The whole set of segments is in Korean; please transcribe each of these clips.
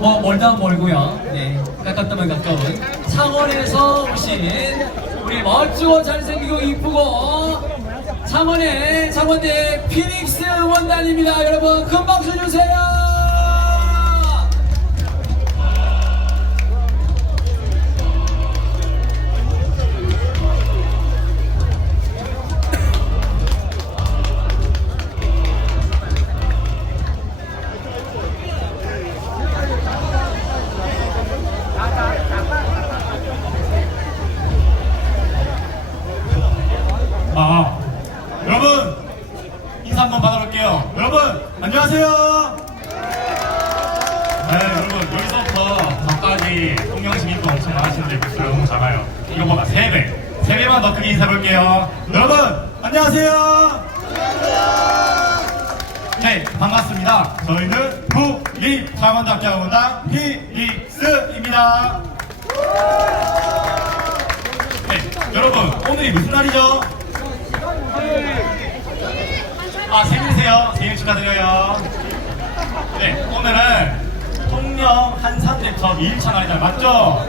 뭐 멀다 멀고요. 네, 가깝다면 가까운 창원에서 오신 우리 멋지고 잘생기고 이쁘고 창원의 창원대 피닉스 응원단입니다. 여러분 큰 박수 주세요. 여러분 여기서부터 저까지 인도 엄청 많으신데 목소리 너무 작아요. 이거보다 세 배, 세 배만 더 크게 인사해볼게요. 여러분 안녕하세요. 네, 반갑습니다. 저희는 국립 창원작자원단 피닉스입니다. 네, 여러분 오늘이 무슨 날이죠? 아 생일이세요? 생일 축하드려요. 네 오늘은 통영 한산대첩 2일차 날이다 맞죠?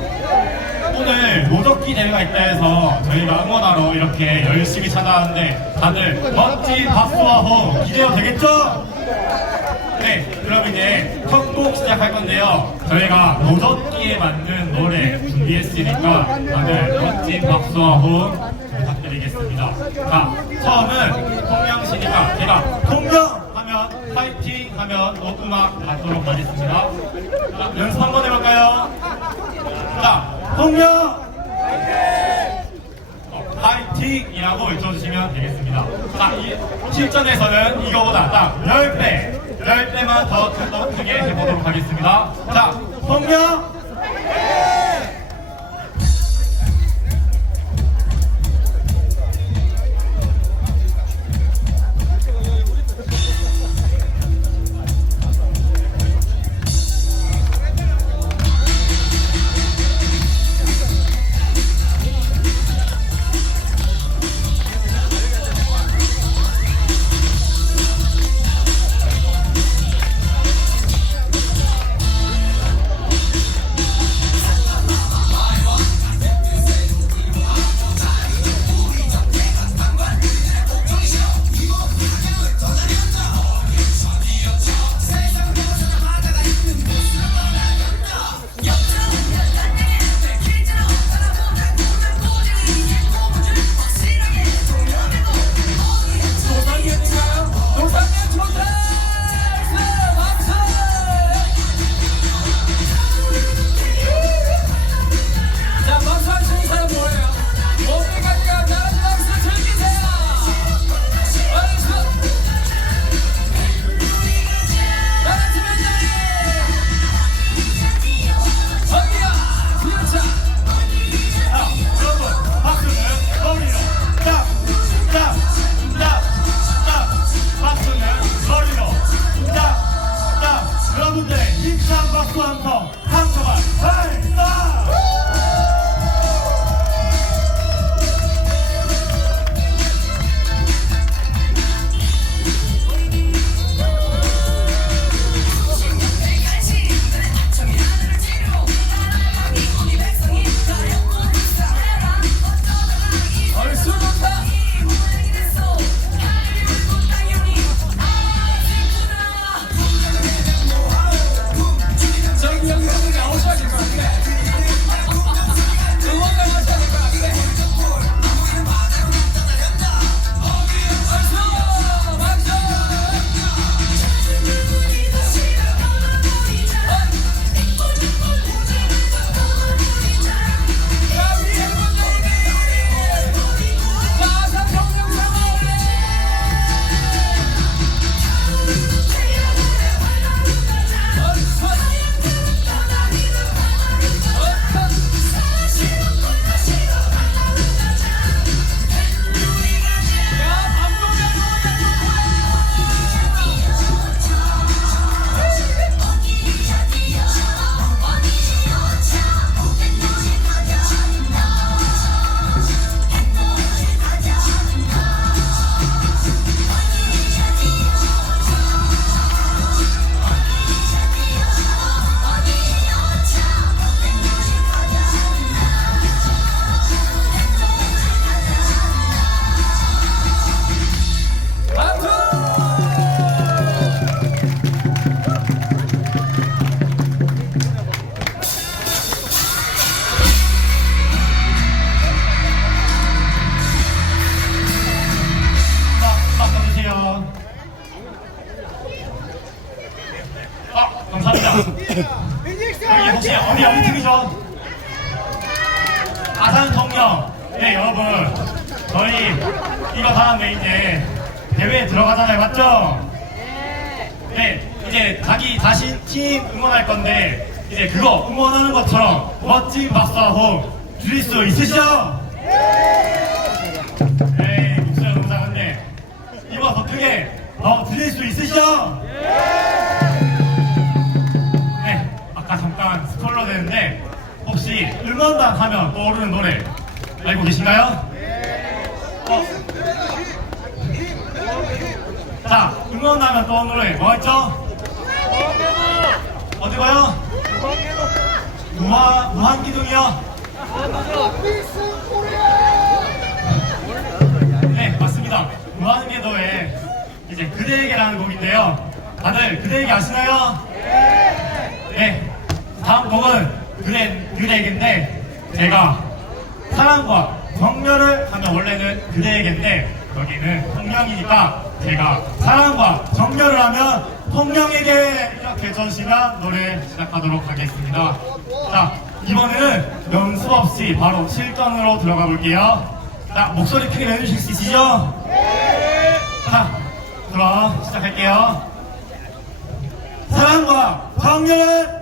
오늘 노적기 대회가 있다 해서 저희가 응원하러 이렇게 열심히 찾아왔는데 다들 멋진 박수와 호응 기대가 되겠죠? 네, 그럼 이제 첫 곡 시작할 건데요. 저희가 노젓기에 맞는 노래 준비했으니까 다들 멋진 박수와 호응 부탁드리겠습니다. 자, 처음은 통영시니까 제가 통영 파이팅 하면 또 음악 받도록 하겠습니다. 자, 연습 한번 해볼까요? 자! 어, 파이팅이라고 외쳐주시면 되겠습니다. 자, 이 실전에서는 이거보다 딱 10배, 10배만 더 크게 해보도록 하겠습니다. 자, 통영! 들어가잖아요, 맞죠? 네 이제 자기 자신 팀 응원할 건데 이제 그거 응원하는 것처럼 멋진 박수하고 줄일 수 있으시죠? 에이 목소리가 너무 작은데 이거 더 크게 더 들릴 수 있으시죠? 네, 아까 잠깐 스포일러 되는데 혹시 응원단 하면 떠오르는 노래 알고 계신가요? 자, 응원하면 떠오르는 뭐였죠? 어디 가요? 무한 무한기둥이요? 네, 맞습니다. 무한궤도의 이제 그대에게라는 곡인데요. 다들 그대에게 아시나요? 네. 다음 곡은 그대, 그대에게인데, 제가 사랑과 정열을 하면 원래는 그대에게인데, 여기는 통영이니까 제가 사랑과 정열을 하면 통영에게 이렇게 전시면 노래 시작하도록 하겠습니다. 자, 이번에는 연습 없이 바로 실전으로 들어가 볼게요. 자, 목소리 크게 내주실 수 있으시죠? 자, 그럼 시작할게요. 사랑과 정열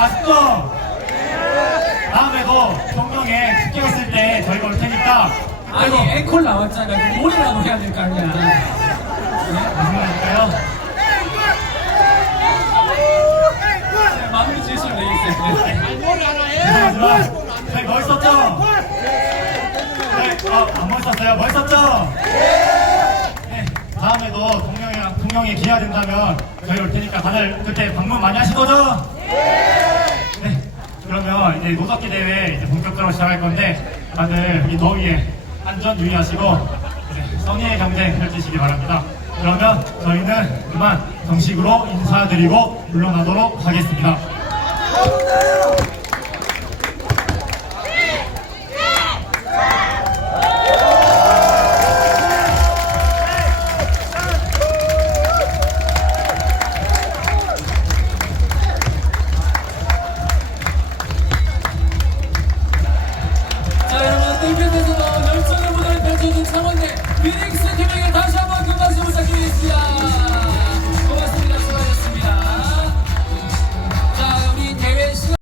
아쉽죠? 다음에도 동명에 축제 있을 때 저희가 올 테니까 아니 앵콜 나왔잖아요. 그럼 노래라도 해야 될 거 아니야. 무슨 말일까요? 네, 마무리 되겠어요. 네. 죄송하지만 저희 멋있었죠? 네, 어, 안 멋있었어요? 멋있었죠? 네, 다음에도 동명이랑 동명이 기회가 된다면 저희 올 테니까 다들 그때 방문 많이 하실 거죠? 네, 이제 노석기 대회 이제 본격적으로 시작할 건데 다들 이 더위에 안전 유의하시고 이제 성의의 경쟁 펼치시기 바랍니다. 그러면 저희는 그만 정식으로 인사드리고 물러나도록 하겠습니다.